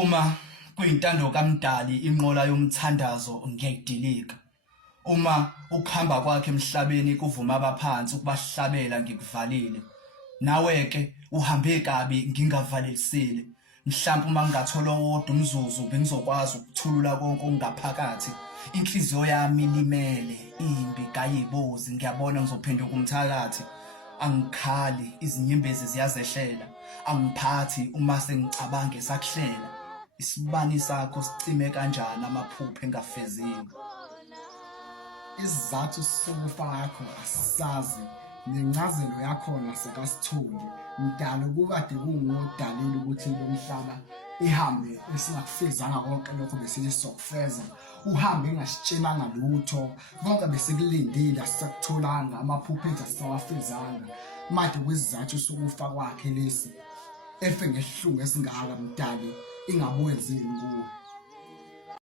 Uma kuyintando kaMdali inqola yomthandazo ngiyayidilika. Uma ukuhamba kwakhe emhlabeni kuvuma abaphansi ukubahlabela ngikuvalile. Nawe ke uhambe kabi ngingavalelisile. Mhlawumbe uma ngingathola owodwa umzuzu bengizokwazi ukuthulula konke okungaphakathi. Inhliziyo yami ilimele, imbi kayibozi, ngiyabona ngizophenduka umthakathi. Angikhali, izinyembezi ziyazehlela. Angiphathi uma sengicabanga esakuhlela. Isibani sakho sicime kanjani amaphupho engafeziwe. Isizathu sokufa kwakho asisazi, nencazelo yakhona sekasitholi. Mdala kukade kungodalile ukuthi lo mhlaba ihambe esingakufezanga konke lokho besisokufeza. Uhambe engasitshelanga lutho, konke besikulindile asisakutholanga, amaphupho ethu asisawafezanga. Manje kwisizathu sokufa kwakhe lesi efe ngesihlungu esingaka Mdali ingabe wenzile kuwe.